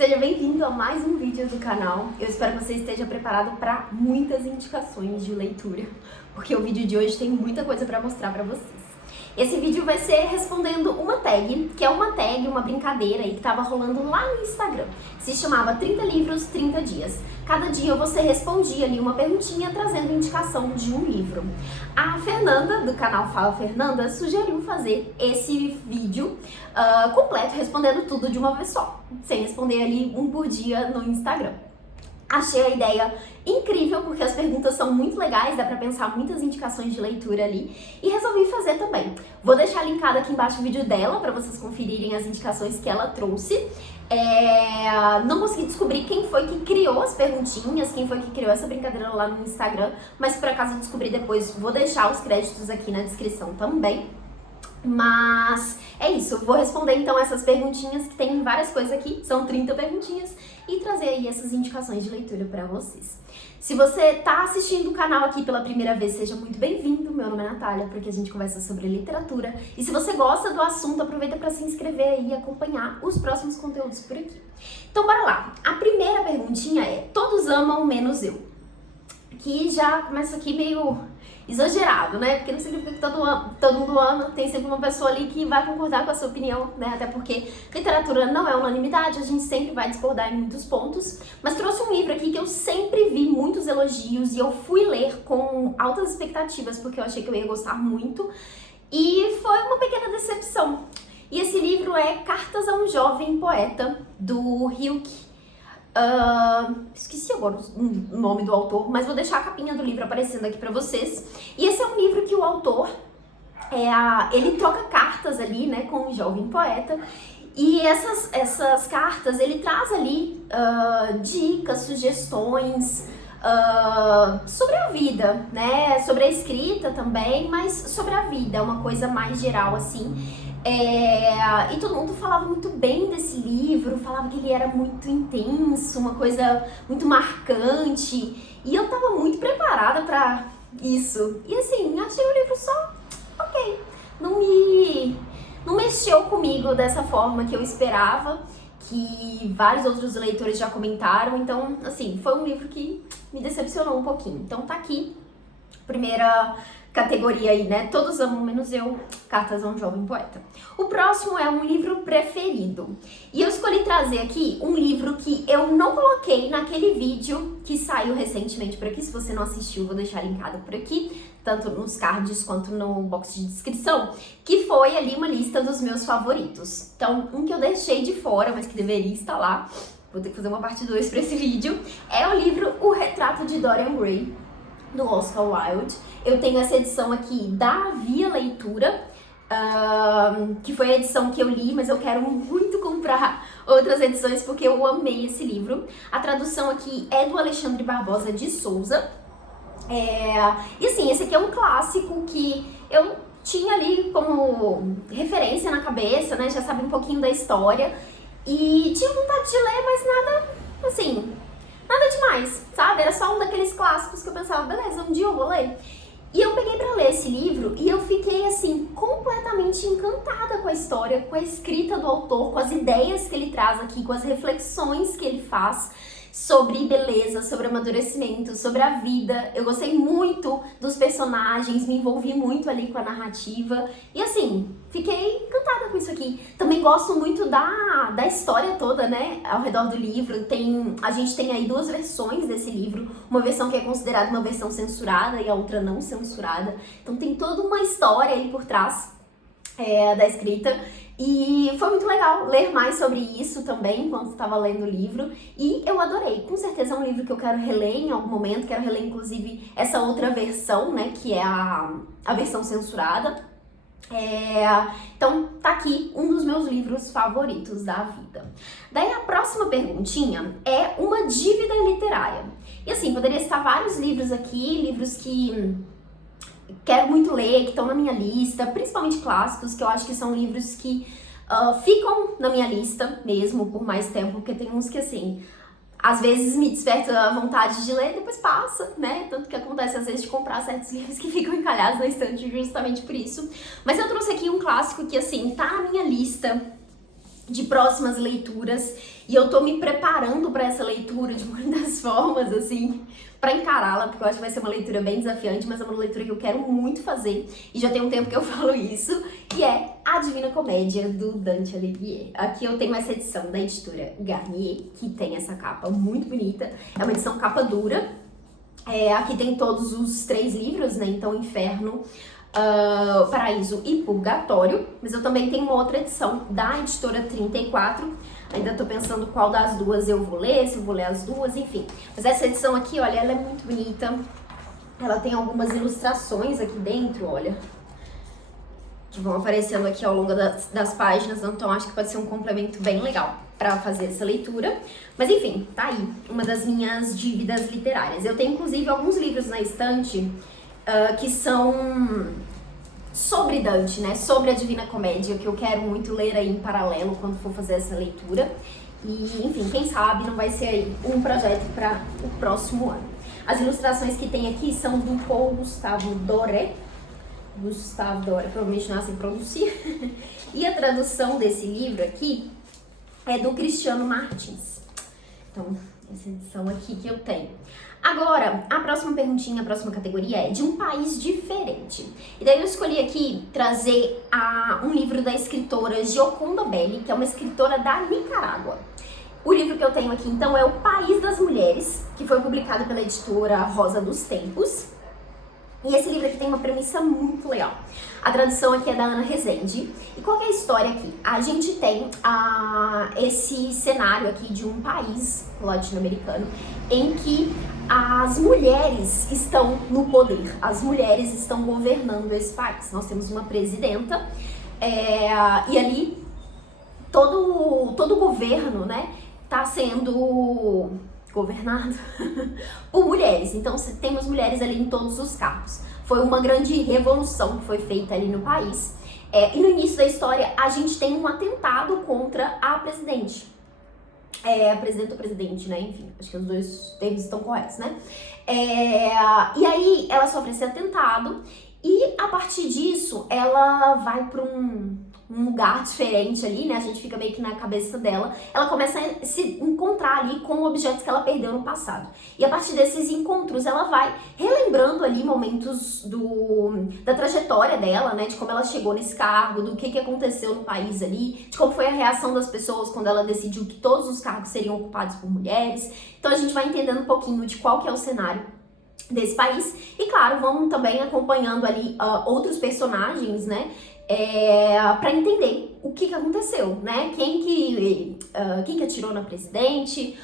Seja bem-vindo a mais um vídeo do canal. Eu espero que você esteja preparado para muitas indicações de leitura, porque o vídeo de hoje tem muita coisa para mostrar para vocês. Esse vídeo vai ser respondendo uma tag, que é uma tag, uma brincadeira aí que tava rolando lá no Instagram. Se chamava 30 livros, 30 dias. Cada dia você respondia ali uma perguntinha trazendo indicação de um livro. A Fernanda, do canal Fala Fernanda, sugeriu fazer esse vídeo completo, respondendo tudo de uma vez só, sem responder ali um por dia no Instagram. Achei a ideia incrível, porque as perguntas são muito legais, dá pra pensar muitas indicações de leitura ali, e resolvi fazer também. Vou deixar linkado aqui embaixo o vídeo dela, pra vocês conferirem as indicações que ela trouxe. Não consegui descobrir quem foi que criou as perguntinhas, quem foi que criou essa brincadeira lá no Instagram, mas por acaso eu descobri depois, vou deixar os créditos aqui na descrição também. Mas é isso, vou responder então essas perguntinhas, que tem várias coisas aqui, são 30 perguntinhas, e trazer aí essas indicações de leitura pra vocês. Se você tá assistindo o canal aqui pela primeira vez, seja muito bem-vindo. Meu nome é Natália, porque a gente conversa sobre literatura. E se você gosta do assunto, aproveita pra se inscrever aí e acompanhar os próximos conteúdos por aqui. Então bora lá, a primeira perguntinha é: todos amam menos eu? Que já começa aqui meio exagerado, né? Porque não significa que todo mundo ama, tem sempre uma pessoa ali que vai concordar com a sua opinião, né? Até porque literatura não é unanimidade, a gente sempre vai discordar em muitos pontos. Mas trouxe um livro aqui que eu sempre vi muitos elogios e eu fui ler com altas expectativas, porque eu achei que eu ia gostar muito. E foi uma pequena decepção. E esse livro é Cartas a um Jovem Poeta, do Ryuki. Esqueci agora o nome do autor, mas vou deixar a capinha do livro aparecendo aqui pra vocês. E esse é um livro que o autor, ele troca cartas ali, né, com o jovem poeta. E essas cartas, ele traz ali dicas, sugestões sobre a vida, né, sobre a escrita também, mas sobre a vida, uma coisa mais geral assim. E todo mundo falava muito bem desse livro, falava que ele era muito intenso, uma coisa muito marcante, e eu tava muito preparada pra isso. E assim, achei o livro só ok, não mexeu comigo dessa forma que eu esperava, que vários outros leitores já comentaram. Então, assim, foi um livro que me decepcionou um pouquinho. Então tá aqui, primeira categoria aí, né? Todos amam menos eu, Cartas a um Jovem Poeta. O próximo é um livro preferido. E eu escolhi trazer aqui um livro que eu não coloquei naquele vídeo que saiu recentemente por aqui. Se você não assistiu, vou deixar linkado por aqui, tanto nos cards quanto no box de descrição, que foi ali uma lista dos meus favoritos. Então, um que eu deixei de fora, mas que deveria estar lá, vou ter que fazer uma parte 2 para esse vídeo, é o livro O Retrato de Dorian Gray, do Oscar Wilde. Eu tenho essa edição aqui da Via Leitura, que foi a edição que eu li, mas eu quero muito comprar outras edições porque eu amei esse livro. A tradução aqui é do Alexandre Barbosa de Souza. E assim, esse aqui é um clássico que eu tinha ali como referência na cabeça, né? Já sabe um pouquinho da história. E tinha vontade de ler, mas nada, assim, nada demais, sabe? Era só um daqueles clássicos que eu pensava, beleza, um dia eu vou ler. E eu peguei pra ler esse livro e eu fiquei, assim, completamente encantada com a história, com a escrita do autor, com as ideias que ele traz aqui, com as reflexões que ele faz sobre beleza, sobre amadurecimento, sobre a vida. Eu gostei muito dos personagens, me envolvi muito ali com a narrativa e assim, fiquei encantada com isso aqui. Também gosto muito da história toda, né, ao redor do livro. A gente tem aí duas versões desse livro, uma versão que é considerada uma versão censurada e a outra não censurada. Então tem toda uma história aí por trás da escrita. E foi muito legal ler mais sobre isso também, enquanto estava lendo o livro, e eu adorei. Com certeza é um livro que eu quero reler em algum momento, quero reler inclusive essa outra versão, né, que é a versão censurada. Então tá aqui um dos meus livros favoritos da vida. Daí a próxima perguntinha é uma dívida literária. E assim, poderia estar vários livros aqui, livros que quero muito ler, que estão na minha lista, principalmente clássicos, que eu acho que são livros que ficam na minha lista mesmo por mais tempo, porque tem uns que, assim, às vezes me desperta a vontade de ler, depois passa, né? Tanto que acontece às vezes de comprar certos livros que ficam encalhados na estante justamente por isso. Mas eu trouxe aqui um clássico que, assim, tá na minha lista de próximas leituras E eu tô me preparando para essa leitura de muitas formas, assim, para encará-la, porque eu acho que vai ser uma leitura bem desafiante, mas é uma leitura que eu quero muito fazer, e já tem um tempo que eu falo isso, e é A Divina Comédia, do Dante Alighieri. Aqui eu tenho essa edição da editora Garnier, que tem essa capa muito bonita, é uma edição capa dura. Aqui tem todos os 3 livros, né, então Inferno, Paraíso e Purgatório, mas eu também tenho uma outra edição da editora 34, ainda tô pensando qual das duas eu vou ler, se eu vou ler as duas, enfim. Mas essa edição aqui, olha, ela é muito bonita, ela tem algumas ilustrações aqui dentro, olha, que vão aparecendo aqui ao longo das páginas, então acho que pode ser um complemento bem legal para fazer essa leitura. Mas enfim, tá aí, uma das minhas dívidas literárias. Eu tenho inclusive alguns livros na estante que são sobre Dante, né? Sobre a Divina Comédia, que eu quero muito ler aí em paralelo quando for fazer essa leitura. E, enfim, quem sabe não vai ser aí um projeto para o próximo ano. As ilustrações que tem aqui são do Paul Gustave Doré. Gustave Doré, provavelmente não é assim que pronuncia. E a tradução desse livro aqui é do Cristiano Martins. Então, essa edição aqui que eu tenho. Agora, a próxima perguntinha, a próxima categoria é de um país diferente. E daí eu escolhi aqui trazer um livro da escritora Gioconda Belli, que é uma escritora da Nicarágua. O livro que eu tenho aqui, então, é O País das Mulheres, que foi publicado pela editora Rosa dos Tempos. E esse livro aqui tem uma premissa muito legal. A tradução aqui é da Ana Rezende. E qual que é a história aqui? A gente tem esse cenário aqui de um país latino-americano em que as mulheres estão no poder, as mulheres estão governando esse país. Nós temos uma presidenta e ali todo o governo, né, tá sendo governado por mulheres. Então temos mulheres ali em todos os cargos. Foi uma grande revolução que foi feita ali no país. E no início da história a gente tem um atentado contra a presidente. A presidenta ou presidente, né? Enfim, acho que os dois termos estão corretos, né? E aí ela sofre esse atentado e a partir disso ela vai para um lugar diferente ali, né? A gente fica meio que na cabeça dela. Ela começa a se encontrar ali com objetos que ela perdeu no passado. E a partir desses encontros, ela vai relembrando ali momentos da trajetória dela, né? De como ela chegou nesse cargo, do que aconteceu no país ali, de como foi a reação das pessoas quando ela decidiu que todos os cargos seriam ocupados por mulheres. Então a gente vai entendendo um pouquinho de qual que é o cenário desse país. E claro, vamos também acompanhando ali outros personagens, né? Para entender o que aconteceu, né? Quem que atirou na presidente,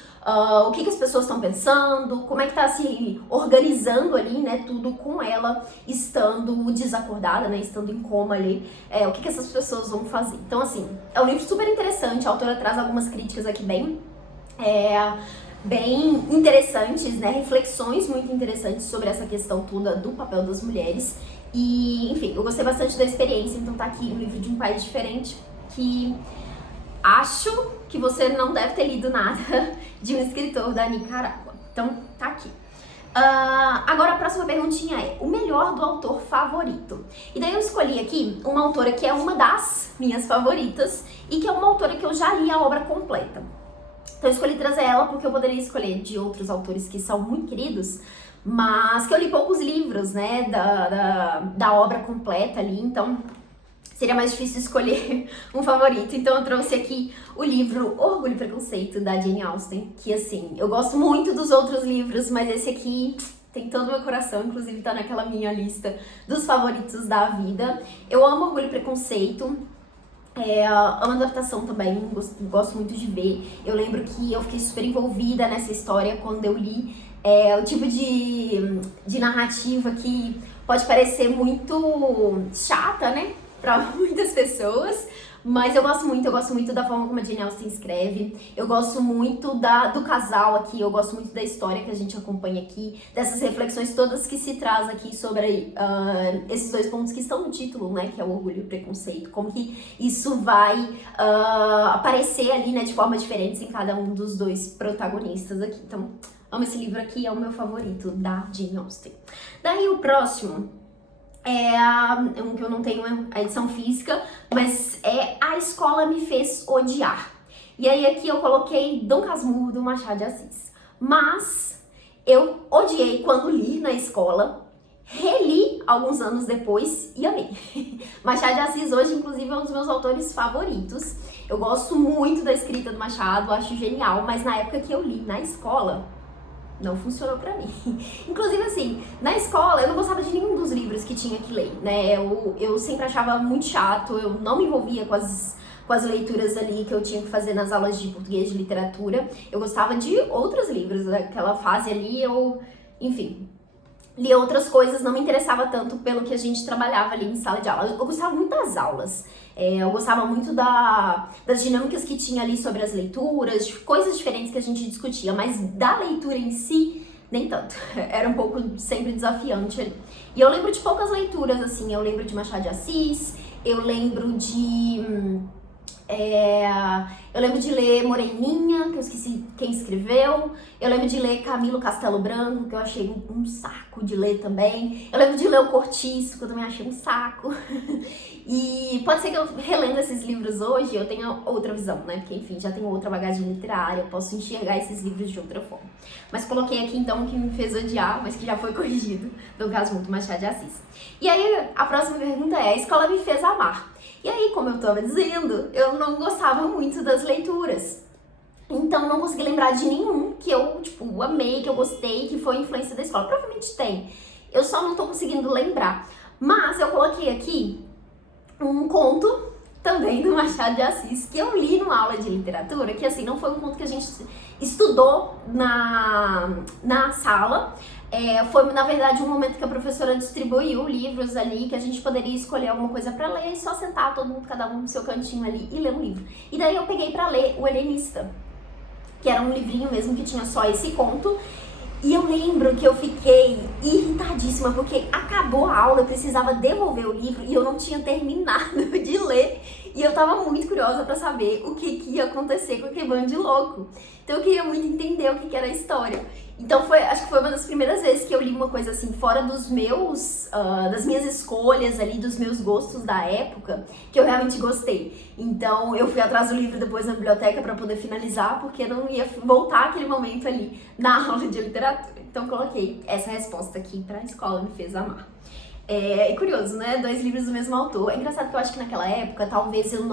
o que as pessoas estão pensando, como é que tá se organizando ali, né? Tudo com ela estando desacordada, né? Estando em coma ali, o que essas pessoas vão fazer. Então, assim, é um livro super interessante, a autora traz algumas críticas aqui bem interessantes, né? Reflexões muito interessantes sobre essa questão toda do papel das mulheres. E, enfim, eu gostei bastante da experiência, então tá aqui um livro de um país diferente que acho que você não deve ter lido nada de um escritor da Nicarágua. Então, tá aqui. Agora a próxima perguntinha é o melhor do autor favorito. E daí eu escolhi aqui uma autora que é uma das minhas favoritas e que é uma autora que eu já li a obra completa. Então eu escolhi trazer ela porque eu poderia escolher de outros autores que são muito queridos, mas que eu li poucos livros, né, da obra completa ali, então seria mais difícil escolher um favorito. Então eu trouxe aqui o livro Orgulho e Preconceito, da Jane Austen, que assim, eu gosto muito dos outros livros, mas esse aqui tem todo o meu coração, inclusive tá naquela minha lista dos favoritos da vida. Eu amo Orgulho e Preconceito. Amo adaptação também, gosto muito de ver. Eu lembro que eu fiquei super envolvida nessa história quando eu li. O tipo de narrativa que pode parecer muito chata, né, pra muitas pessoas, mas eu gosto muito da forma como a Jane Austen escreve. Eu gosto muito do casal aqui, eu gosto muito da história que a gente acompanha aqui, dessas reflexões todas que se traz aqui sobre esses dois pontos que estão no título, né, que é o orgulho e o preconceito, como que isso vai aparecer ali, né, de formas diferentes em cada um dos dois protagonistas aqui. Então, amo esse livro aqui, é o meu favorito da Jane Austen. Daí o próximo é um que eu não tenho a edição física, mas A Escola Me Fez Odiar. E aí aqui eu coloquei Dom Casmurro, do Machado de Assis. Mas eu odiei quando li na escola, reli alguns anos depois e amei. Machado de Assis hoje, inclusive, é um dos meus autores favoritos. Eu gosto muito da escrita do Machado, acho genial, mas na época que eu li na escola, não funcionou pra mim. Inclusive, assim, na escola eu não gostava de nenhum dos livros que tinha que ler, né? Eu sempre achava muito chato, eu não me envolvia com as leituras ali que eu tinha que fazer nas aulas de português, de literatura. Eu gostava de outros livros, naquela fase ali enfim, lia outras coisas, não me interessava tanto pelo que a gente trabalhava ali em sala de aula. Eu gostava muito das aulas, eu gostava muito das dinâmicas que tinha ali sobre as leituras, de coisas diferentes que a gente discutia, mas da leitura em si, nem tanto. Era um pouco sempre desafiante ali. E eu lembro de poucas leituras, assim, eu lembro de Machado de Assis, eu lembro de... eu lembro de ler Moreninha, que eu esqueci quem escreveu. Eu lembro de ler Camilo Castelo Branco, que eu achei um saco de ler também. Eu lembro de ler O Cortiço, que eu também achei um saco. E pode ser que eu relendo esses livros hoje, eu tenha outra visão, né? Porque, enfim, já tenho outra bagagem literária, eu posso enxergar esses livros de outra forma. Mas coloquei aqui, então, o que me fez odiar, mas que já foi corrigido, Dom Casmurro, do Machado de Assis. E aí, a próxima pergunta é: a escola me fez amar. E aí, como eu estava dizendo, eu não gostava muito das leituras. Então, não consegui lembrar de nenhum que eu, amei, que eu gostei, que foi influência da escola. Provavelmente tem. Eu só não tô conseguindo lembrar. Mas eu coloquei aqui um conto também do Machado de Assis, que eu li numa aula de literatura, que assim, não foi um conto que a gente estudou na sala. Foi, na verdade, um momento que a professora distribuiu livros ali, que a gente poderia escolher alguma coisa pra ler e só sentar todo mundo, cada um no seu cantinho ali e ler um livro. E daí eu peguei pra ler O Helenista, que era um livrinho mesmo que tinha só esse conto. E eu lembro que eu fiquei irritadíssima, porque acabou a aula, eu precisava devolver o livro e eu não tinha terminado de ler. E eu tava muito curiosa pra saber o que ia acontecer com aquele bando de louco. Então eu queria muito entender o que era a história. Então acho que foi uma das primeiras vezes que eu li uma coisa assim, fora das minhas escolhas ali, dos meus gostos da época, que eu realmente gostei. Então eu fui atrás do livro depois na biblioteca pra poder finalizar, porque não ia voltar aquele momento ali na aula de literatura. Então coloquei essa resposta aqui pra escola me fez amar. É curioso, né? 2 livros do mesmo autor. É engraçado que eu acho que naquela época, talvez eu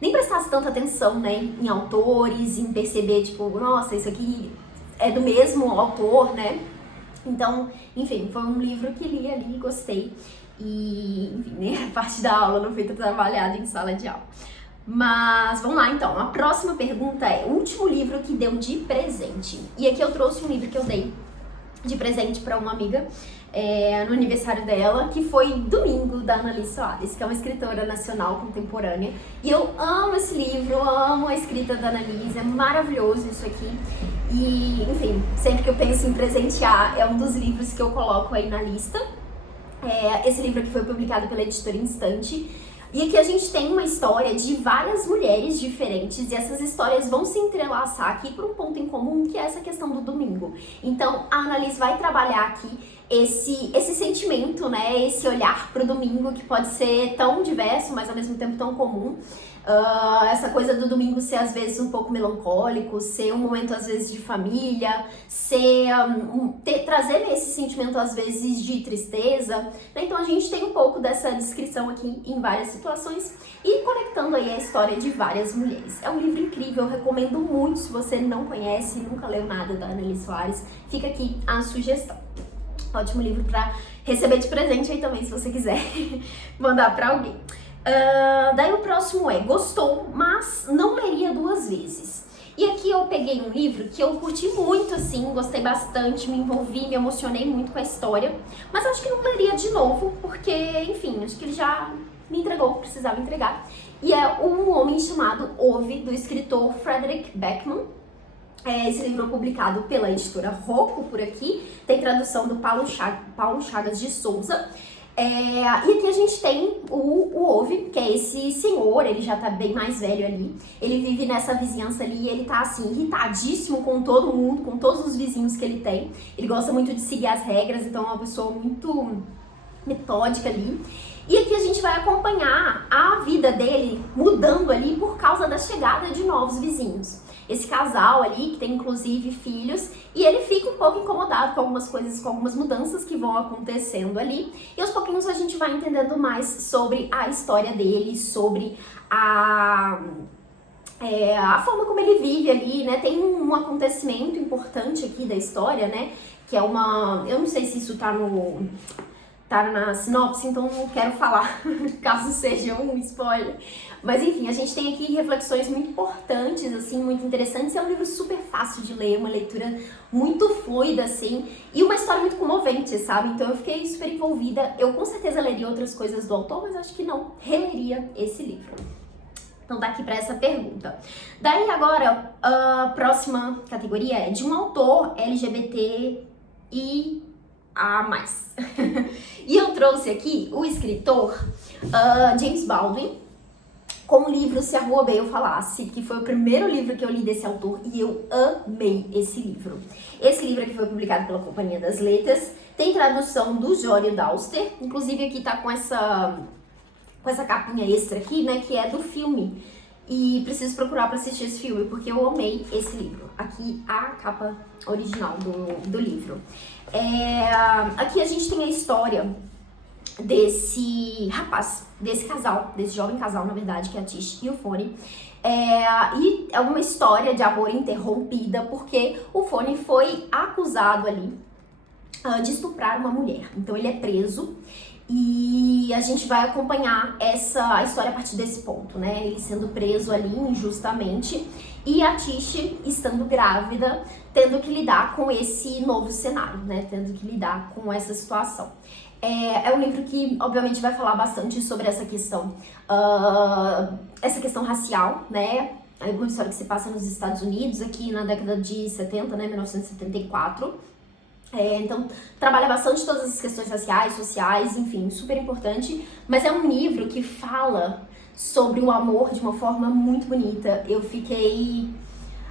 nem prestasse tanta atenção, né, em autores, em perceber, nossa, isso aqui é do mesmo autor, né? Então, enfim, foi um livro que li ali, gostei. E, enfim, nem a parte da aula não foi trabalhada em sala de aula. Mas, vamos lá então. A próxima pergunta é: o último livro que deu de presente. E aqui eu trouxe um livro que eu dei de presente para uma amiga no aniversário dela, que foi Domingo, da Annalise Soares, que é uma escritora nacional contemporânea. E eu amo esse livro, amo a escrita da Annalise, é maravilhoso isso aqui. E, enfim, sempre que eu penso em presentear, é um dos livros que eu coloco aí na lista. Esse livro aqui foi publicado pela editora Instante. E aqui a gente tem uma história de várias mulheres diferentes e essas histórias vão se entrelaçar aqui por um ponto em comum, que é essa questão do domingo. Então a Annalise vai trabalhar aqui esse sentimento, né, esse olhar pro domingo, que pode ser tão diverso, mas ao mesmo tempo tão comum. Essa coisa do domingo ser às vezes um pouco melancólico, ser um momento às vezes de família, trazer esse sentimento às vezes de tristeza, né? Então a gente tem um pouco dessa descrição aqui em várias situações e conectando aí a história de várias mulheres. É um livro incrível, eu recomendo muito. Se você não conhece, nunca leu nada da Annalise Soares, fica aqui a sugestão. Ótimo livro para receber de presente aí também, se você quiser mandar para alguém. Daí o próximo é: gostou, mas não leria 2 vezes. E aqui eu peguei um livro que eu curti muito, assim, gostei bastante, me envolvi, me emocionei muito com a história, mas acho que não leria de novo, porque, enfim, acho que ele já me entregou, precisava entregar. E é Um Homem Chamado Ove, do escritor Frederick Backman. Esse livro é publicado pela editora Rocco, por aqui, tem tradução do Paulo Chagas de Souza. E aqui a gente tem o Ove, que é esse senhor, ele já tá bem mais velho ali. Ele vive nessa vizinhança ali e ele tá assim, irritadíssimo com todo mundo, com todos os vizinhos que ele tem. Ele gosta muito de seguir as regras, então é uma pessoa muito metódica ali. E aqui a gente vai acompanhar a vida dele mudando ali por causa da chegada de novos vizinhos. Esse casal ali, que tem inclusive filhos, e ele fica um pouco incomodado com algumas coisas, com algumas mudanças que vão acontecendo ali. E aos pouquinhos a gente vai entendendo mais sobre a história dele, sobre a forma como ele vive ali, né? Tem um acontecimento importante aqui da história, né? Que é uma... Eu não sei se isso tá na sinopse, então não quero falar, caso seja um spoiler. Mas enfim, a gente tem aqui reflexões muito importantes, assim, muito interessantes. É um livro super fácil de ler, uma leitura muito fluida, assim, e uma história muito comovente, sabe? Então eu fiquei super envolvida. Eu com certeza leria outras coisas do autor, mas acho que não releria esse livro. Então tá aqui para essa pergunta. Daí agora, a próxima categoria é de um autor LGBT e a mais. E eu trouxe aqui o escritor James Baldwin com o livro Se a Rua Bale Falasse, que foi o primeiro livro que eu li desse autor e eu amei esse livro. Esse livro aqui foi publicado pela Companhia das Letras, tem tradução do Jório Dauster, inclusive aqui tá com essa capinha extra aqui, né, que é do filme. E preciso procurar para assistir esse filme, porque eu amei esse livro. Aqui a capa original do livro. Aqui a gente tem a história desse rapaz, desse casal, desse jovem casal, na verdade, que é a Tish e o Fonny. E é uma história de amor interrompida, porque o Fonny foi acusado ali de estuprar uma mulher. Então ele é preso. E a gente vai acompanhar a história a partir desse ponto, né? Ele sendo preso ali injustamente e a Tish estando grávida, tendo que lidar com esse novo cenário, né? Tendo que lidar com essa situação. É um livro que, obviamente, vai falar bastante sobre essa questão racial, né? É uma história que se passa nos Estados Unidos, aqui na década de 70, né? 1974. Então, trabalha bastante todas as questões raciais, sociais, enfim, super importante. Mas é um livro que fala sobre o amor de uma forma muito bonita. Eu fiquei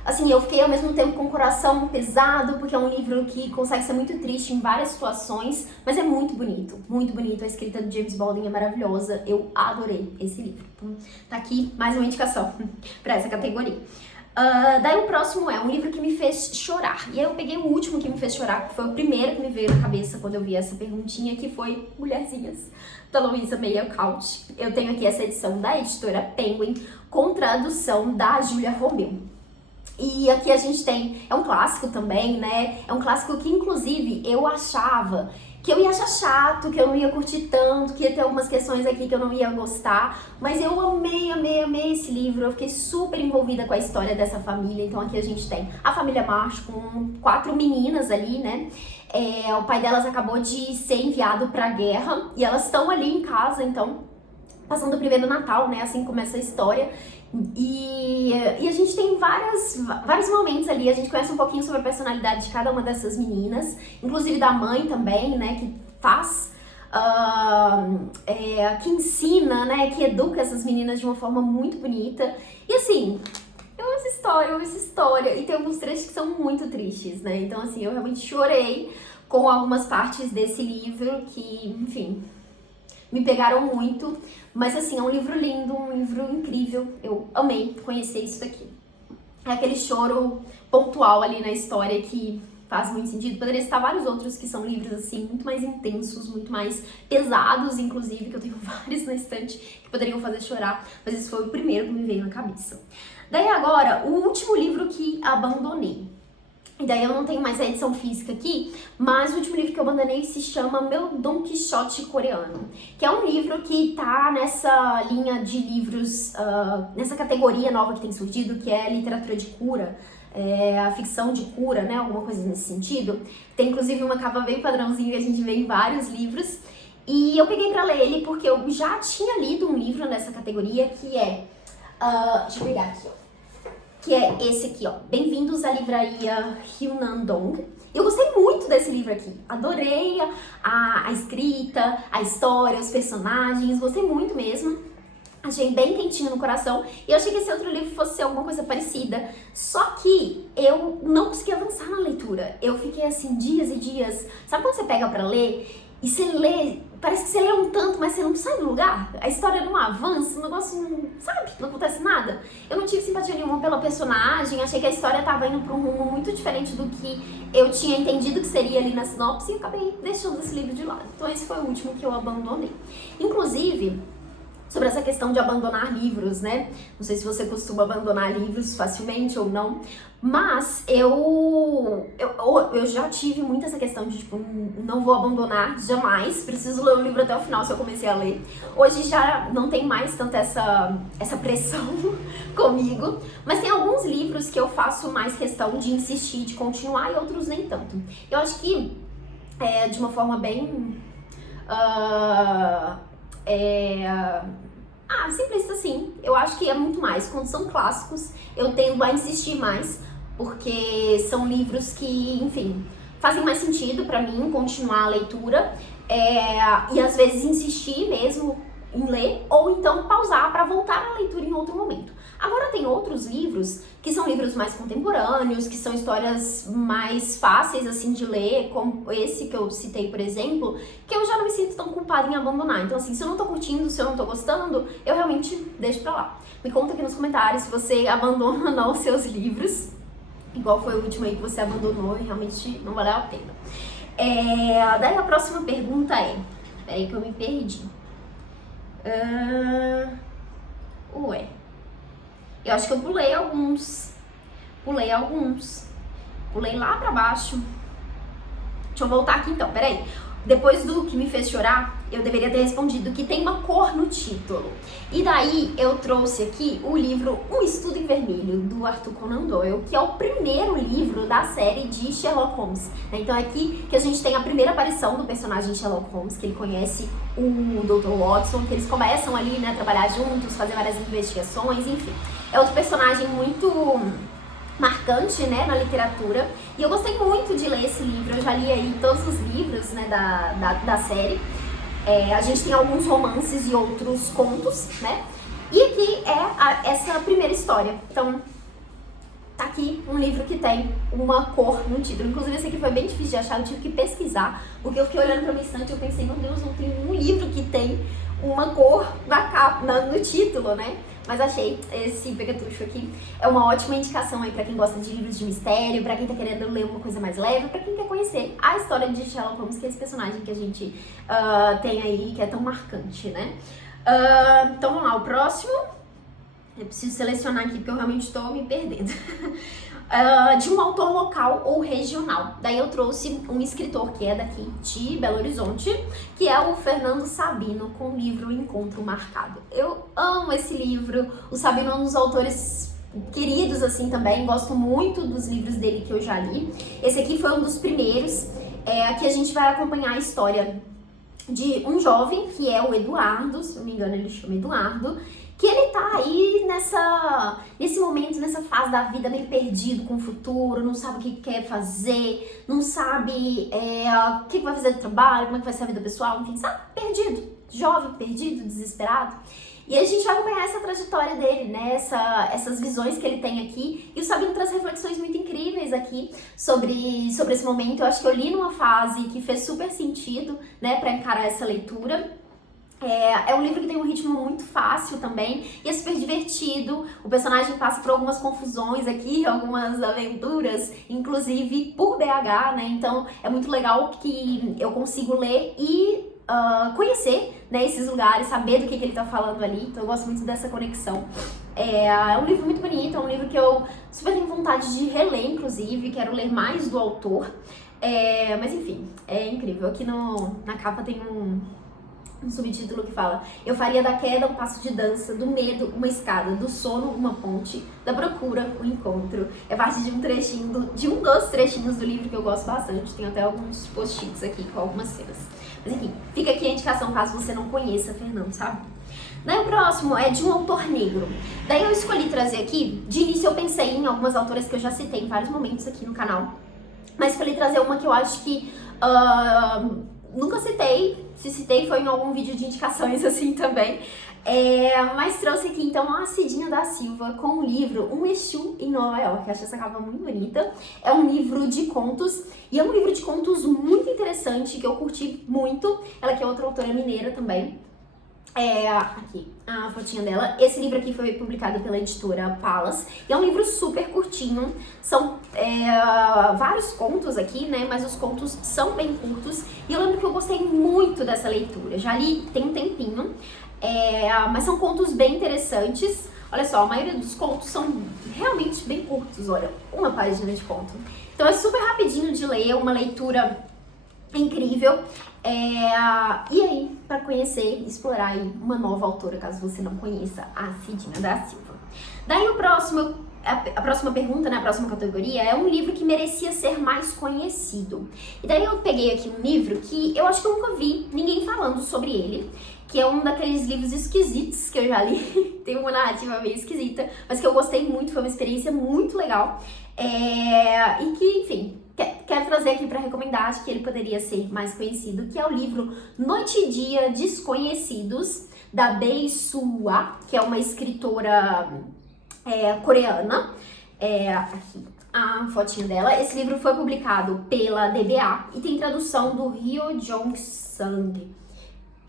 ao mesmo tempo com o coração pesado, porque é um livro que consegue ser muito triste em várias situações, mas é muito bonito, muito bonito. A escrita do James Baldwin é maravilhosa, eu adorei esse livro. Então, tá aqui mais uma indicação para essa categoria. Daí o próximo é um livro que me fez chorar. E aí eu peguei o último que me fez chorar, que foi o primeiro que me veio na cabeça quando eu vi essa perguntinha, que foi Mulherzinhas, da Louisa May Alcott. Eu tenho aqui essa edição da editora Penguin, com tradução da Julia Romeu. E aqui a gente tem, é um clássico também, né? É um clássico que, inclusive, eu achava que eu ia achar chato, que eu não ia curtir tanto, que ia ter algumas questões aqui que eu não ia gostar, mas eu amei, amei, amei esse livro, eu fiquei super envolvida com a história dessa família. Então aqui a gente tem a família Marsh com 4 meninas ali, né? O pai delas acabou de ser enviado pra guerra e elas estão ali em casa, então, passando o primeiro Natal, né? Assim começa a história. E a gente tem vários momentos ali, a gente conhece um pouquinho sobre a personalidade de cada uma dessas meninas, inclusive da mãe também, né, que faz, que ensina, né, que educa essas meninas de uma forma muito bonita. E assim, eu amo essa história, e tem alguns trechos que são muito tristes, né, então assim, eu realmente chorei com algumas partes desse livro que, enfim, me pegaram muito, mas assim, é um livro lindo, um livro incrível, eu amei conhecer isso daqui. É aquele choro pontual ali na história que faz muito sentido. Poderia citar vários outros que são livros assim, muito mais intensos, muito mais pesados, inclusive, que eu tenho vários na estante que poderiam fazer chorar, mas esse foi o primeiro que me veio na cabeça. Daí agora, o último livro que abandonei. E daí eu não tenho mais a edição física aqui, mas o último livro que eu abandonei se chama Meu Dom Quixote Coreano, que é um livro que tá nessa linha de livros, nessa categoria nova que tem surgido, que é literatura de cura, a ficção de cura, né, alguma coisa nesse sentido. Tem inclusive uma capa bem padrãozinha que a gente vê em vários livros, e eu peguei pra ler ele porque eu já tinha lido um livro nessa categoria que é, deixa eu pegar aqui, ó. Que é esse aqui, ó, Bem-vindos à Livraria Hyunandong. Eu gostei muito desse livro aqui, adorei a escrita, a história, os personagens, gostei muito mesmo. Achei bem quentinho no coração e eu achei que esse outro livro fosse alguma coisa parecida. Só que eu não consegui avançar na leitura. Eu fiquei assim dias e dias. Sabe quando você pega pra ler e você lê parece que você lê um tanto, mas você não sai do lugar. A história não avança, o negócio não, sabe, não acontece nada. Eu não tive simpatia nenhuma pela personagem, achei que a história tava indo pra um rumo muito diferente do que eu tinha entendido que seria ali na sinopse e acabei deixando esse livro de lado. Então esse foi o último que eu abandonei. Inclusive, sobre essa questão de abandonar livros, né? Não sei se você costuma abandonar livros facilmente ou não, mas eu já tive muito essa questão de, tipo, não vou abandonar jamais, preciso ler o livro até o final se eu comecei a ler. Hoje já não tem mais tanta essa pressão comigo, mas tem alguns livros que eu faço mais questão de insistir, de continuar, e outros nem tanto. Eu acho que, de uma forma bem... simples assim. Eu acho que é muito mais. Quando são clássicos, eu tendo a insistir mais, porque são livros que, enfim, fazem mais sentido pra mim continuar a leitura, e às vezes insistir mesmo em ler, ou então pausar pra voltar à leitura em outro momento. Agora tem outros livros que são livros mais contemporâneos, que são histórias mais fáceis assim de ler, como esse que eu citei, por exemplo, que eu já não me sinto tão culpada em abandonar. Então assim, se eu não tô curtindo, se eu não tô gostando, eu realmente deixo pra lá. Me conta aqui nos comentários se você abandona ou não os seus livros, igual foi o último aí que você abandonou e realmente não valeu a pena. Daí a próxima pergunta é... Peraí que eu me perdi. Eu acho que eu pulei alguns. Pulei lá pra baixo. Deixa eu voltar aqui então, peraí. Depois do que me fez chorar, eu deveria ter respondido que tem uma cor no título. E daí eu trouxe aqui o livro Um Estudo em Vermelho, do Arthur Conan Doyle, que é o primeiro livro da série de Sherlock Holmes. Então é aqui que a gente tem a primeira aparição do personagem Sherlock Holmes, que ele conhece o Dr. Watson, que eles começam ali, né, a trabalhar juntos, fazer várias investigações, enfim. É outro personagem muito marcante, né, na literatura, e eu gostei muito de ler esse livro. Eu já li aí todos os livros, né, da série. A gente tem alguns romances e outros contos, né, e aqui essa primeira história. Então, tá aqui um livro que tem uma cor no título. Inclusive esse aqui foi bem difícil de achar, eu tive que pesquisar, porque eu fiquei olhando pra minha estante e eu pensei, meu Deus, não tem um livro que tem uma cor na capa, no título, né? Mas achei esse peguetucho aqui. É uma ótima indicação aí pra quem gosta de livros de mistério, pra quem tá querendo ler uma coisa mais leve, pra quem quer conhecer a história de Sherlock Holmes, que é esse personagem que a gente tem aí, que é tão marcante, né? Então vamos lá, o próximo. Eu preciso selecionar aqui porque eu realmente estou me perdendo. De um autor local ou regional. Daí eu trouxe um escritor que é daqui de Belo Horizonte, que é o Fernando Sabino, com o livro Encontro Marcado. Eu amo esse livro. O Sabino é um dos autores queridos assim também, gosto muito dos livros dele que eu já li. Esse aqui foi um dos primeiros. Aqui a gente vai acompanhar a história de um jovem, que é o Eduardo, se não me engano ele chama Eduardo, que ele tá aí nesse momento, nessa fase da vida meio perdido com o futuro, não sabe o que quer fazer, não sabe o que vai fazer de trabalho, como é que vai ser a vida pessoal, enfim, sabe? Perdido, jovem, perdido, desesperado. E a gente vai acompanhar essa trajetória dele, né? Essas visões que ele tem aqui. E o Sabino traz reflexões muito incríveis aqui sobre esse momento. Eu acho que eu li numa fase que fez super sentido, né, pra encarar essa leitura. É um livro que tem um ritmo muito fácil também e é super divertido. O personagem passa por algumas confusões aqui, algumas aventuras, inclusive por BH, né? Então é muito legal que eu consigo ler e conhecer, né, esses lugares, saber do que ele tá falando ali. Então eu gosto muito dessa conexão. É um livro muito bonito, é um livro que eu super tenho vontade de reler, inclusive, quero ler mais do autor. Mas enfim, é incrível. Aqui na capa tem um subtítulo que fala: eu faria da queda um passo de dança, do medo uma escada, do sono uma ponte, da procura um encontro. É parte de um trechinho, de um dos trechinhos do livro que eu gosto bastante. Tem até alguns post-its aqui com algumas cenas. Mas enfim, fica aqui a indicação caso você não conheça Fernando, sabe? Daí o próximo é de um autor negro. Daí eu escolhi trazer aqui, de início eu pensei em algumas autoras que eu já citei em vários momentos aqui no canal, mas escolhi trazer uma que eu acho que nunca citei, se citei foi em algum vídeo de indicações assim também. Mas trouxe aqui então a Cidinha da Silva com o livro Um Exu em Nova York. Eu acho essa capa muito bonita. É um livro de contos e é um livro de contos muito interessante que eu curti muito. Ela que é outra autora mineira também. Aqui, a fotinha dela. Esse livro aqui foi publicado pela editora Palas. E é um livro super curtinho. São vários contos aqui, né? Mas os contos são bem curtos. E eu lembro que eu gostei muito dessa leitura. Já li tem um tempinho. Mas são contos bem interessantes. Olha só, a maioria dos contos são realmente bem curtos. Olha, uma página de conto. Então é super rapidinho de ler, uma leitura incrível. E aí, para conhecer, explorar aí uma nova autora, caso você não conheça, a Cidinha da Silva. Daí a próxima pergunta, né, a próxima categoria é um livro que merecia ser mais conhecido. E daí eu peguei aqui um livro que eu acho que eu nunca vi ninguém falando sobre ele, que é um daqueles livros esquisitos que eu já li. Tem uma narrativa meio esquisita, mas que eu gostei muito, foi uma experiência muito legal. E que, enfim, quero trazer aqui para recomendar, acho que ele poderia ser mais conhecido, que é o livro Noite e Dia Desconhecidos, da Bae Suwa, que é uma escritora coreana. Aqui a fotinha dela. Esse livro foi publicado pela DBA e tem tradução do Hyo Jong-sang.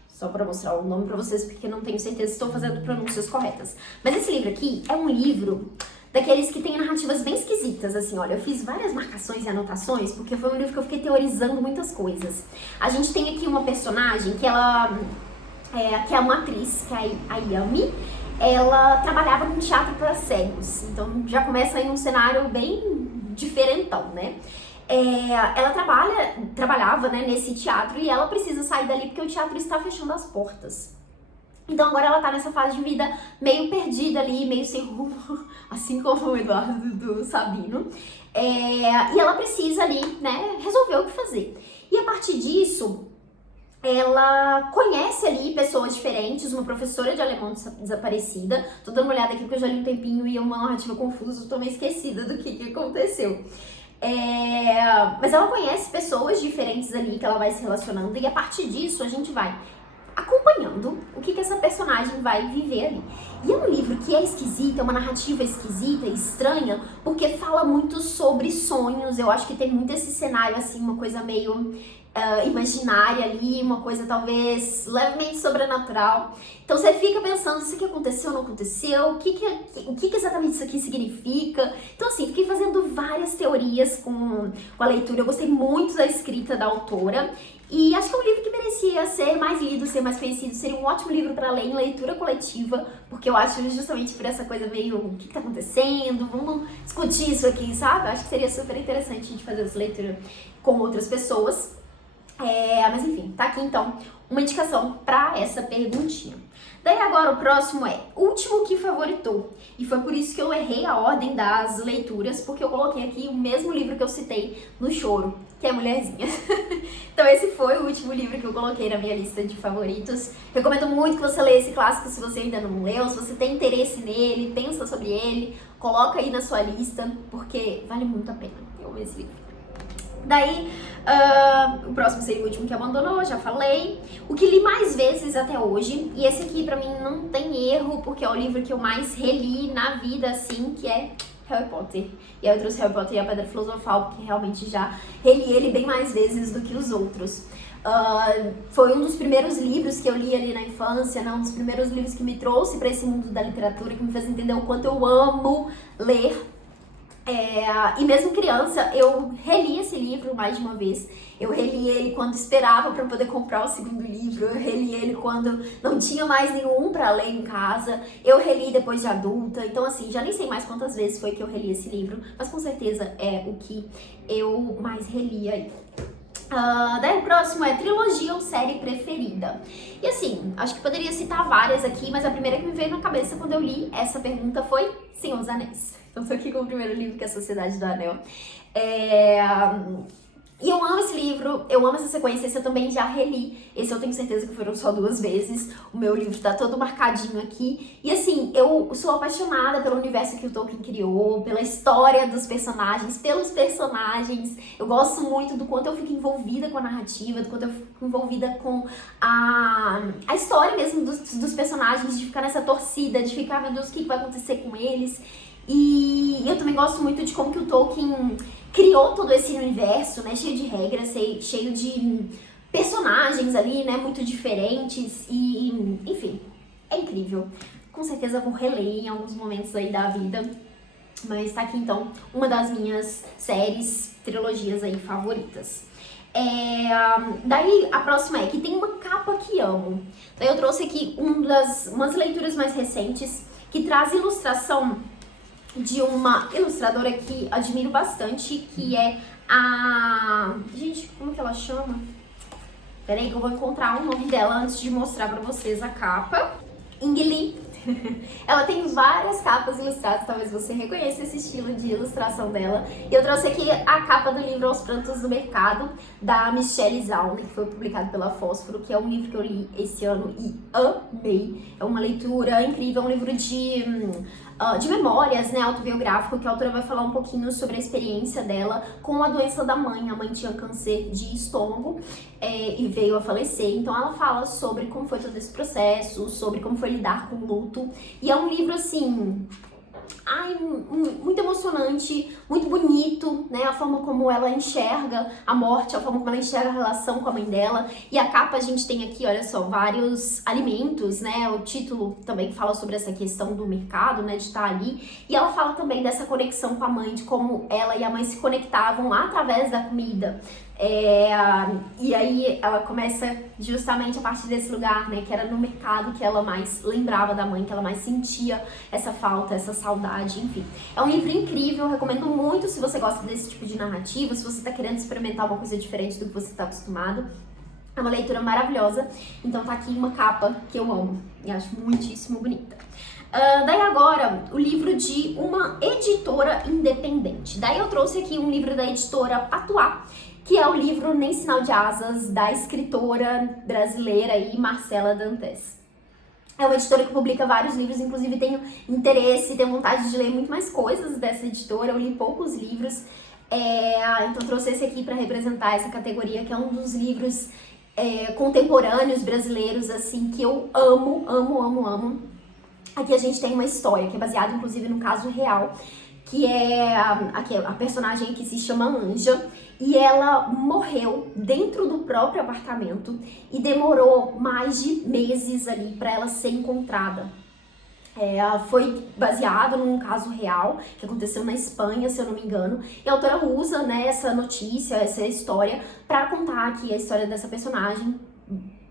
Só para mostrar o nome para vocês, porque não tenho certeza se estou fazendo pronúncias corretas. Mas esse livro aqui é um livro daqueles que tem narrativas bem esquisitas, assim, olha, eu fiz várias marcações e anotações, porque foi um livro que eu fiquei teorizando muitas coisas. A gente tem aqui uma personagem que ela, que é uma atriz, que é a Yami, ela trabalhava com teatro para cegos, então já começa aí um cenário bem diferentão, né? Ela trabalhava, né, nesse teatro e ela precisa sair dali porque o teatro está fechando as portas. Então agora ela tá nessa fase de vida meio perdida ali, meio sem rumo, assim como o Eduardo do Sabino. E ela precisa ali, né, resolver o que fazer. E a partir disso, ela conhece ali pessoas diferentes, uma professora de alemão desaparecida. Tô dando uma olhada aqui porque eu já li um tempinho e é uma narrativa confusa, eu tô meio esquecida do que aconteceu. Mas ela conhece pessoas diferentes ali que ela vai se relacionando e a partir disso a gente vai acompanhando o que essa personagem vai viver ali. E é um livro que é esquisito, é uma narrativa esquisita, estranha, porque fala muito sobre sonhos. Eu acho que tem muito esse cenário assim, uma coisa meio imaginária ali, uma coisa talvez levemente sobrenatural. Então você fica pensando se o que aconteceu ou não aconteceu, o que exatamente isso aqui significa. Então assim, fiquei fazendo várias teorias com a leitura. Eu gostei muito da escrita da autora e acho que é um livro que merecia ser mais lido, ser mais conhecido. Seria um ótimo livro para ler em leitura coletiva, porque eu acho justamente por essa coisa meio, o que tá acontecendo, vamos discutir isso aqui, sabe? Eu acho que seria super interessante a gente fazer essa leitura com outras pessoas. Mas enfim, tá aqui então uma indicação pra essa perguntinha. Daí agora o próximo é último que favoritou. E foi por isso que eu errei a ordem das leituras, porque eu coloquei aqui o mesmo livro que eu citei no choro, que é Mulherzinha. Então esse foi o último livro que eu coloquei na minha lista de favoritos. Recomendo muito que você leia esse clássico se você ainda não leu, se você tem interesse nele, pensa sobre ele, coloca aí na sua lista, porque vale muito a pena. Eu amo esse livro. Daí, o próximo seria o último que abandonou, já falei. O que li mais vezes até hoje, e esse aqui pra mim não tem erro, porque é o livro que eu mais reli na vida, assim, que é Harry Potter. E aí eu trouxe Harry Potter e a Pedra Filosofal, porque realmente já reli ele bem mais vezes do que os outros. Foi um dos primeiros livros que eu li ali na infância, né? Um dos primeiros livros que me trouxe pra esse mundo da literatura, que me fez entender o quanto eu amo ler. E mesmo criança, eu reli esse livro mais de uma vez. Eu reli ele quando esperava para poder comprar o segundo livro. Eu reli ele quando não tinha mais nenhum para ler em casa. Eu reli depois de adulta. Então assim, já nem sei mais quantas vezes foi que eu reli esse livro, mas com certeza é o que eu mais reli aí. Daí o próximo é trilogia ou série preferida. E assim, acho que poderia citar várias aqui, mas a primeira que me veio na cabeça quando eu li essa pergunta foi Senhor dos Anéis. Então tô aqui com o primeiro livro, que é A Sociedade do Anel. E eu amo esse livro, eu amo essa sequência, esse eu também já reli. Esse eu tenho certeza que foram só 2 vezes. O meu livro tá todo marcadinho aqui. E assim, eu sou apaixonada pelo universo que o Tolkien criou, pela história dos personagens, pelos personagens. Eu gosto muito do quanto eu fico envolvida com a narrativa, do quanto eu fico envolvida com a história mesmo dos personagens, de ficar nessa torcida, de ficar, meu Deus, o que vai acontecer com eles. E eu também gosto muito de como que o Tolkien criou todo esse universo, né, cheio de regras, cheio de personagens ali, né, muito diferentes e, enfim, é incrível. Com certeza vou reler em alguns momentos aí da vida, mas tá aqui então uma das minhas séries, trilogias aí favoritas. Daí a próxima é que tem uma capa que amo. Daí eu trouxe aqui umas leituras mais recentes que traz ilustração de uma ilustradora que admiro bastante, que é a... Gente, como que ela chama? Peraí que eu vou encontrar o nome dela antes de mostrar pra vocês a capa. Ang Lee. Ela tem várias capas ilustradas, talvez você reconheça esse estilo de ilustração dela. E eu trouxe aqui a capa do livro Aos Prantos do Mercado, da Michelle Zauner, que foi publicado pela Fósforo, que é um livro que eu li esse ano e amei. É uma leitura incrível, é um livro de memórias, né, autobiográfico, que a autora vai falar um pouquinho sobre a experiência dela com a doença da mãe. A mãe tinha câncer de estômago e veio a falecer, então ela fala sobre como foi todo esse processo, sobre como foi lidar com o luto, e é um livro, assim, muito emocionante, muito bonito, né, a forma como ela enxerga a morte, a forma como ela enxerga a relação com a mãe dela. E a capa a gente tem aqui, olha só, vários alimentos, né, o título também fala sobre essa questão do mercado, né, de estar ali, e ela fala também dessa conexão com a mãe, de como ela e a mãe se conectavam através da comida. E aí ela começa justamente a partir desse lugar, né, que era no mercado que ela mais lembrava da mãe, que ela mais sentia essa falta, essa saudade, enfim. É um livro incrível, eu recomendo muito se você gosta desse tipo de narrativa, se você tá querendo experimentar uma coisa diferente do que você tá acostumado. É uma leitura maravilhosa, então tá aqui uma capa que eu amo e acho muitíssimo bonita. Daí agora, o livro de uma editora independente. Daí eu trouxe aqui um livro da editora Patois, que é o livro Nem Sinal de Asas, da escritora brasileira aí, Marcela Dantes. É uma editora que publica vários livros, inclusive tenho interesse, tenho vontade de ler muito mais coisas dessa editora. Eu li poucos livros, então trouxe esse aqui para representar essa categoria, que é um dos livros contemporâneos brasileiros, assim, que eu amo, amo, amo, amo. Aqui a gente tem uma história que é baseada, inclusive, no caso real, que é a personagem que se chama Anja, e ela morreu dentro do próprio apartamento e demorou mais de meses ali para ela ser encontrada. Foi baseado num caso real que aconteceu na Espanha, se eu não me engano, e a autora usa, né, essa notícia, essa história, para contar aqui a história dessa personagem,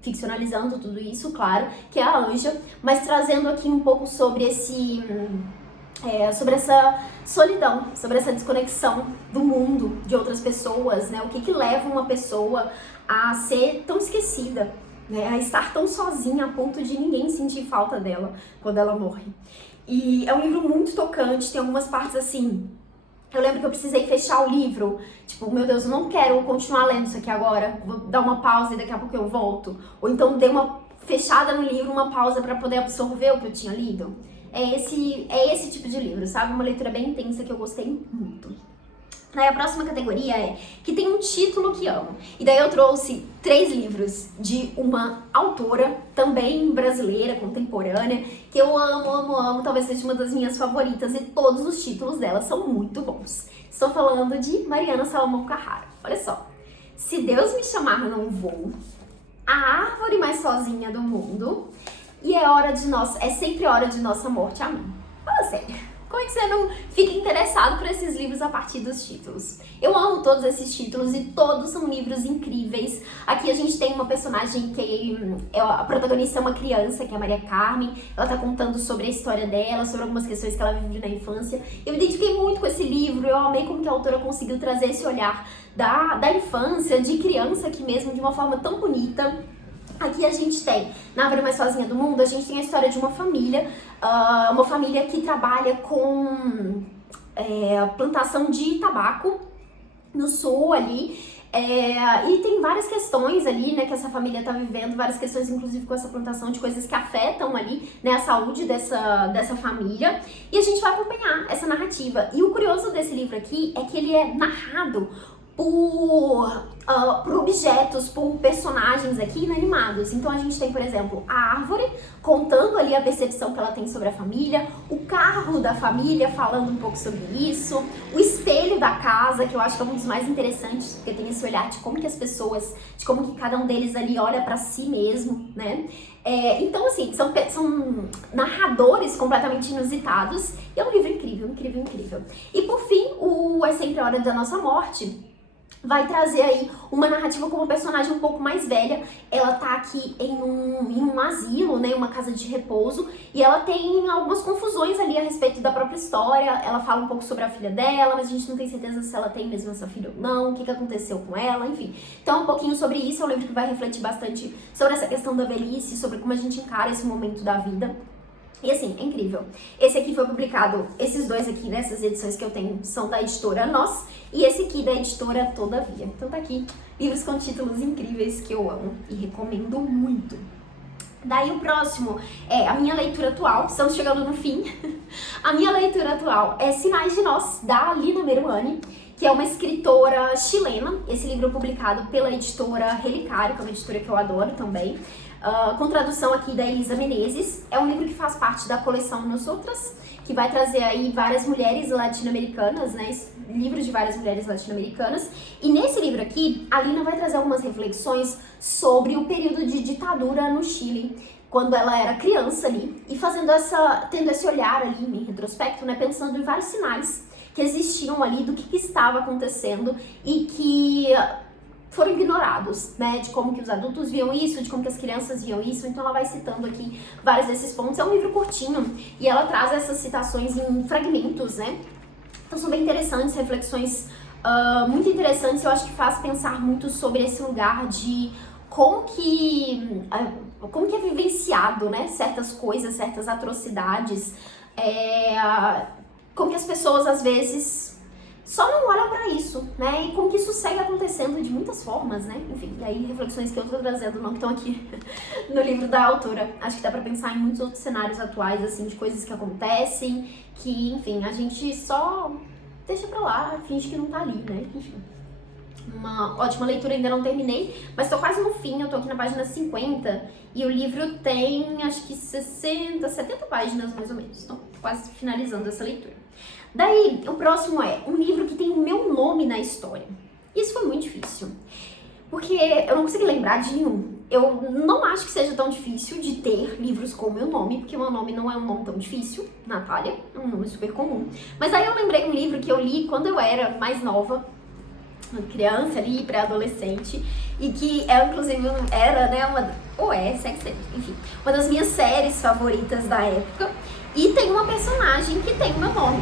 ficcionalizando tudo isso, claro, que é a Anja, mas trazendo aqui um pouco sobre sobre essa solidão, sobre essa desconexão do mundo, de outras pessoas, né? O que leva uma pessoa a ser tão esquecida, né? A estar tão sozinha a ponto de ninguém sentir falta dela quando ela morre. E é um livro muito tocante, tem algumas partes assim. Eu lembro que eu precisei fechar o livro, tipo, meu Deus, eu não quero continuar lendo isso aqui agora, vou dar uma pausa e daqui a pouco eu volto. Ou então dei uma fechada no livro, uma pausa para poder absorver o que eu tinha lido. É esse tipo de livro, sabe? Uma leitura bem intensa que eu gostei muito. Daí a próxima categoria é que tem um título que amo. E daí eu trouxe 3 livros de uma autora, também brasileira, contemporânea, que eu amo, amo, amo, talvez seja uma das minhas favoritas, e todos os títulos dela são muito bons. Estou falando de Mariana Salomão Carrara. Olha só. Se Deus me chamar, não vou. A árvore mais sozinha do mundo. E é sempre hora de nossa morte, amém. Fala sério, como é que você não fica interessado por esses livros a partir dos títulos? Eu amo todos esses títulos e todos são livros incríveis. Aqui a gente tem uma personagem que a protagonista é uma criança, que é a Maria Carmen. Ela tá contando sobre a história dela, sobre algumas questões que ela viveu na infância. Eu me identifiquei muito com esse livro, eu amei como que a autora conseguiu trazer esse olhar da infância, de criança aqui mesmo, de uma forma tão bonita. Aqui a gente tem, na Árvore Mais Sozinha do Mundo, a gente tem a história de uma família que trabalha com plantação de tabaco no sul ali, E tem várias questões ali, né, que essa família tá vivendo, várias questões, inclusive, com essa plantação de coisas que afetam ali, né, a saúde dessa família. E a gente vai acompanhar essa narrativa. E o curioso desse livro aqui é que ele é narrado por objetos, por personagens aqui inanimados. Então a gente tem, por exemplo, a árvore contando ali a percepção que ela tem sobre a família, o carro da família falando um pouco sobre isso, o espelho da casa, que eu acho que é um dos mais interessantes, porque tem esse olhar de como que as pessoas, de como que cada um deles ali olha pra si mesmo, né? Então, assim, são narradores completamente inusitados, e é um livro incrível, incrível, incrível. E por fim, o É Sempre a Hora da Nossa Morte vai trazer aí uma narrativa com uma personagem um pouco mais velha. Ela tá aqui em um asilo, né, uma casa de repouso, e ela tem algumas confusões ali a respeito da própria história. Ela fala um pouco sobre a filha dela, mas a gente não tem certeza se ela tem mesmo essa filha ou não, o que aconteceu com ela, enfim. Então um pouquinho sobre isso, é um livro que vai refletir bastante sobre essa questão da velhice, sobre como a gente encara esse momento da vida. E assim, é incrível. Esse aqui foi publicado, esses dois aqui, nessas edições que eu tenho, são da editora Nós, e esse aqui da editora Todavia. Então tá aqui, livros com títulos incríveis que eu amo e recomendo muito. Daí o próximo é a minha leitura atual, estamos chegando no fim. A minha leitura atual é Sinais de Nós, da Lina Meruane, que é uma escritora chilena. Esse livro é publicado pela editora Relicário, que é uma editora que eu adoro também. Com tradução aqui da Elisa Menezes. É um livro que faz parte da coleção Nós Outras, que vai trazer aí várias mulheres latino-americanas, né? Livros de várias mulheres latino-americanas. E nesse livro aqui, a Lina vai trazer algumas reflexões sobre o período de ditadura no Chile, quando ela era criança ali, e tendo esse olhar ali em retrospecto, né? Pensando em vários sinais que existiam ali do que estava acontecendo e que foram ignorados, né, de como que os adultos viam isso, de como que as crianças viam isso. Então ela vai citando aqui vários desses pontos. É um livro curtinho e ela traz essas citações em fragmentos, né, então são bem interessantes, reflexões muito interessantes. Eu acho que faz pensar muito sobre esse lugar de como que é vivenciado, né, certas coisas, certas atrocidades, como que as pessoas às vezes só não olham pra isso, né? E como que isso segue acontecendo de muitas formas, né? Enfim, e aí reflexões que eu tô trazendo não estão aqui no livro da autora. Acho que dá pra pensar em muitos outros cenários atuais, assim, de coisas que acontecem, que, enfim, a gente só deixa pra lá, finge que não tá ali, né? Enfim. Uma ótima leitura, ainda não terminei, mas tô quase no fim, eu tô aqui na página 50 e o livro tem, acho que 60, 70 páginas mais ou menos, então quase finalizando essa leitura. Daí, o próximo é um livro que tem o meu nome na história. Isso foi muito difícil, porque eu não consegui lembrar de nenhum. Eu não acho que seja tão difícil de ter livros com o meu nome, porque o meu nome não é um nome tão difícil, Natália, é um nome super comum. Mas aí eu lembrei um livro que eu li quando eu era mais nova, uma criança ali, pré-adolescente, e que inclusive era, né, enfim, uma das minhas séries favoritas da época, e tem uma personagem que tem o meu nome.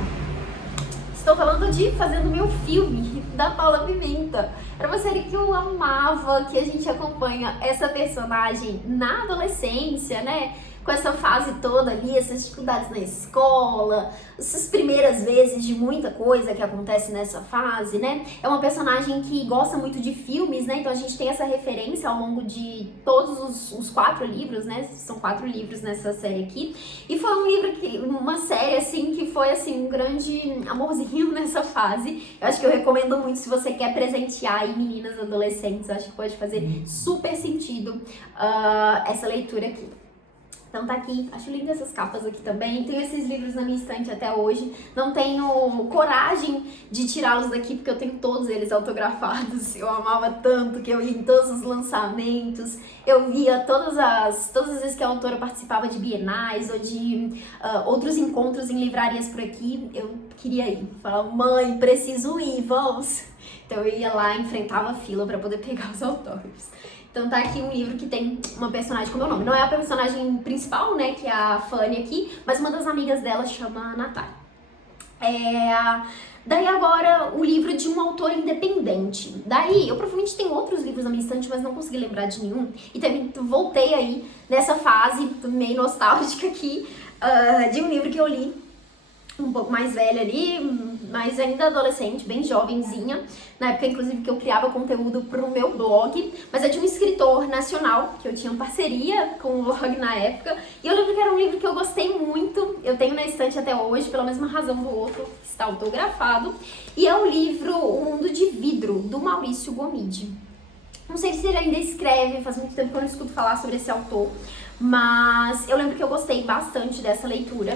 Estou falando de Fazendo Meu Filme, da Paula Pimenta. Era uma série que eu amava, que a gente acompanha essa personagem na adolescência, né? Com essa fase toda ali, essas dificuldades na escola, essas primeiras vezes de muita coisa que acontece nessa fase, né? É uma personagem que gosta muito de filmes, né? Então a gente tem essa referência ao longo de todos os 4 livros, né? São 4 livros nessa série aqui. E foi uma série, assim, que foi, assim, um grande amorzinho nessa fase. Eu acho que eu recomendo muito se você quer presentear aí meninas adolescentes. Eu acho que pode fazer super sentido essa leitura aqui. Então tá aqui, acho lindas essas capas aqui também. Tenho esses livros na minha estante até hoje. Não tenho coragem de tirá-los daqui, porque eu tenho todos eles autografados. Eu amava tanto que eu ia em todos os lançamentos. Eu via todas as vezes que a autora participava de bienais ou de outros encontros em livrarias por aqui. Eu queria ir. Falava, mãe, preciso ir, vamos. Então eu ia lá, enfrentava a fila para poder pegar os autógrafos. Então tá aqui um livro que tem uma personagem com meu nome. Não é a personagem principal, né, que é a Fanny aqui, mas uma das amigas dela chama Natália. Daí agora o livro de um autor independente. Daí eu provavelmente tenho outros livros na minha estante, mas não consegui lembrar de nenhum. E também voltei aí nessa fase meio nostálgica aqui de um livro que eu li um pouco mais velha ali, mas ainda adolescente, bem jovenzinha, na época inclusive que eu criava conteúdo pro meu blog, mas é de um escritor nacional, que eu tinha uma parceria com o blog na época, e eu lembro que era um livro que eu gostei muito, eu tenho na estante até hoje, pela mesma razão do outro, que está autografado, e é o livro O Mundo de Vidro, do Maurício Gomide. Não sei se ele ainda escreve, faz muito tempo que eu não escuto falar sobre esse autor, mas eu lembro que eu gostei bastante dessa leitura.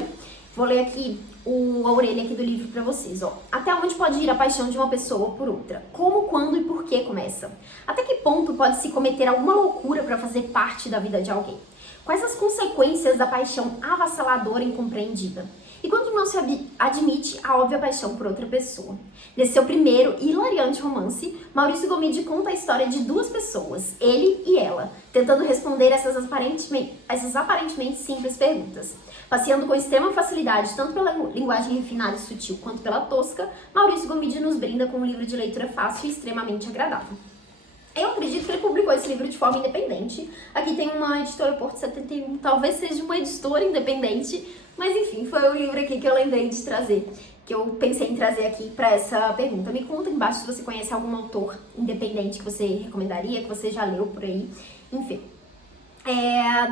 Vou ler aqui a orelha aqui do livro para vocês, ó. Até onde pode ir a paixão de uma pessoa por outra? Como, quando e por que começa? Até que ponto pode se cometer alguma loucura para fazer parte da vida de alguém? Quais as consequências da paixão avassaladora e incompreendida? E quando não se admite a óbvia paixão por outra pessoa? Nesse seu primeiro e hilariante romance, Maurício Gomide conta a história de duas pessoas, ele e ela, tentando responder essas aparentemente simples perguntas. Passeando com extrema facilidade, tanto pela linguagem refinada e sutil quanto pela tosca, Maurício Gomide nos brinda com um livro de leitura fácil e extremamente agradável. Eu acredito que ele publicou esse livro de forma independente. Aqui tem uma editora Porto 71, talvez seja uma editora independente, mas enfim, foi o livro aqui que eu lembrei de trazer, que eu pensei em trazer aqui para essa pergunta. Me conta embaixo se você conhece algum autor independente que você recomendaria, que você já leu por aí, enfim.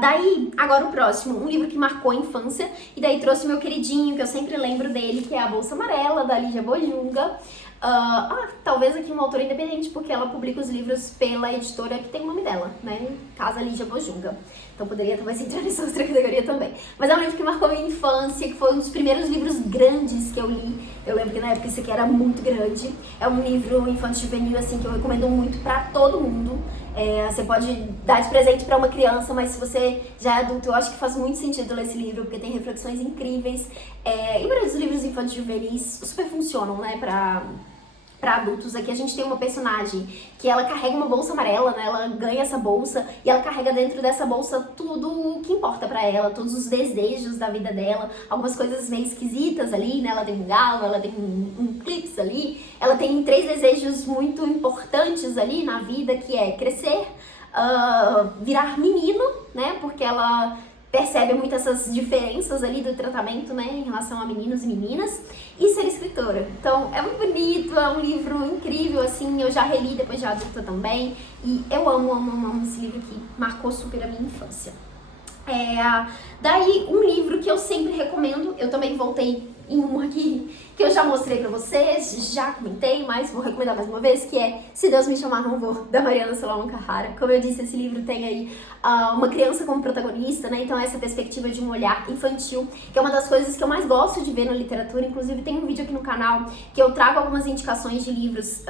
Daí, agora o próximo, um livro que marcou a infância, e daí trouxe o meu queridinho, que eu sempre lembro dele, que é A Bolsa Amarela, da Lígia Bojunga. Talvez aqui uma autora independente, porque ela publica os livros pela editora que tem o nome dela, né? Casa Lígia Bojunga. Então poderia talvez entrar nessa outra categoria também. Mas é um livro que marcou a minha infância, que foi um dos primeiros livros grandes que eu li. Eu lembro que na época esse aqui era muito grande. É um livro infantil juvenil, assim, que eu recomendo muito pra todo mundo. Você pode dar de presente pra uma criança, mas se você já é adulto, eu acho que faz muito sentido ler esse livro, porque tem reflexões incríveis. E os livros infantis juvenis super funcionam, né, pra adultos. Aqui a gente tem uma personagem que ela carrega uma bolsa amarela, né? Ela ganha essa bolsa e ela carrega dentro dessa bolsa tudo o que importa pra ela, todos os desejos da vida dela, algumas coisas meio esquisitas ali, né? Ela tem um galo, ela tem um clips ali, ela tem 3 desejos muito importantes ali na vida, que é crescer, virar menino, né? Porque ela percebe muito essas diferenças ali do tratamento, né, em relação a meninos e meninas, e ser escritora. Então, é muito bonito, é um livro incrível, assim, eu já reli depois de adulta também, e eu amo esse livro que marcou super a minha infância. Daí, um livro que eu sempre recomendo, eu também voltei em um aqui, que eu já mostrei pra vocês, já comentei, mas vou recomendar mais uma vez, que é Se Deus Me Chamar Não Vou, da Mariana Solomon Carrara. Como eu disse, esse livro tem aí uma criança como protagonista, né? Então essa perspectiva de um olhar infantil, que é uma das coisas que eu mais gosto de ver na literatura. Inclusive tem um vídeo aqui no canal que eu trago algumas indicações de livros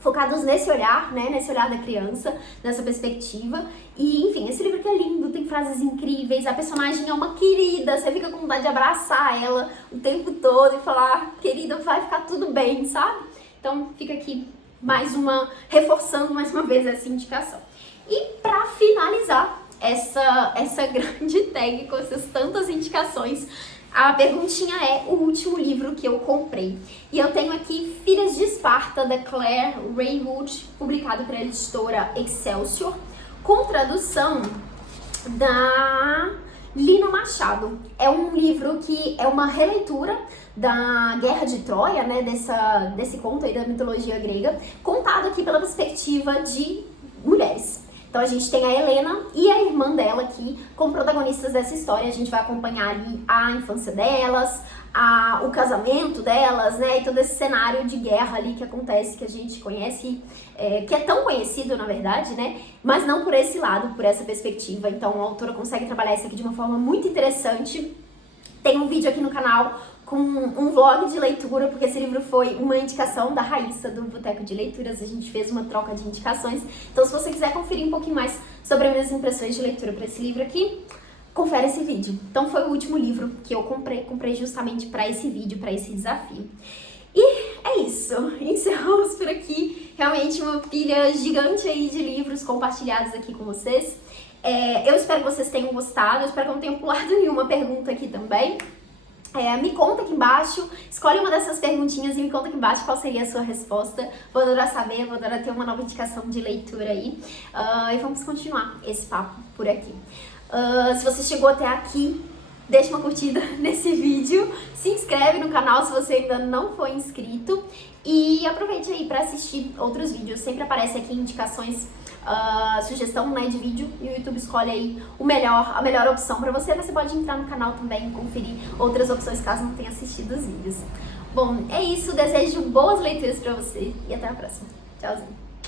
focados nesse olhar, né, nesse olhar da criança, nessa perspectiva. E, enfim, esse livro que é lindo, tem frases incríveis, a personagem é uma querida, você fica com vontade de abraçar ela o tempo todo e falar, querida, vai ficar tudo bem, sabe? Então, fica aqui reforçando mais uma vez essa indicação. E pra finalizar essa grande tag com essas tantas indicações, a perguntinha é o último livro que eu comprei. E eu tenho aqui Filhas de Esparta, da Claire Raywood, publicado pela editora Excelsior, com tradução da Lina Machado. É um livro que é uma releitura da Guerra de Troia, né, desse conto aí da mitologia grega, contado aqui pela perspectiva de mulheres. Então a gente tem a Helena e a irmã dela aqui como protagonistas dessa história. A gente vai acompanhar ali a infância delas, o casamento delas, né? E todo esse cenário de guerra ali que acontece, que a gente conhece, que é tão conhecido na verdade, né? Mas não por esse lado, por essa perspectiva. Então a autora consegue trabalhar isso aqui de uma forma muito interessante. Tem um vídeo aqui no canal com um vlog de leitura, porque esse livro foi uma indicação da Raíssa, do Boteco de Leituras. A gente fez uma troca de indicações. Então, se você quiser conferir um pouquinho mais sobre as minhas impressões de leitura para esse livro aqui, confere esse vídeo. Então, foi o último livro que eu comprei justamente para esse vídeo, para esse desafio. E é isso, encerramos por aqui. Realmente uma pilha gigante aí de livros compartilhados aqui com vocês. Eu espero que vocês tenham gostado, eu espero que eu não tenha pulado nenhuma pergunta aqui também. Me conta aqui embaixo, escolhe uma dessas perguntinhas e me conta aqui embaixo qual seria a sua resposta. Vou adorar saber, vou adorar ter uma nova indicação de leitura aí. E vamos continuar esse papo por aqui. Se você chegou até aqui, deixa uma curtida nesse vídeo, se inscreve no canal se você ainda não for inscrito e aproveite aí para assistir outros vídeos. Sempre aparece aqui indicações, sugestão, né, de vídeo, e o YouTube escolhe aí a melhor opção para você, mas você pode entrar no canal também e conferir outras opções caso não tenha assistido os vídeos. Bom, é isso, desejo boas leituras para você e até a próxima. Tchauzinho!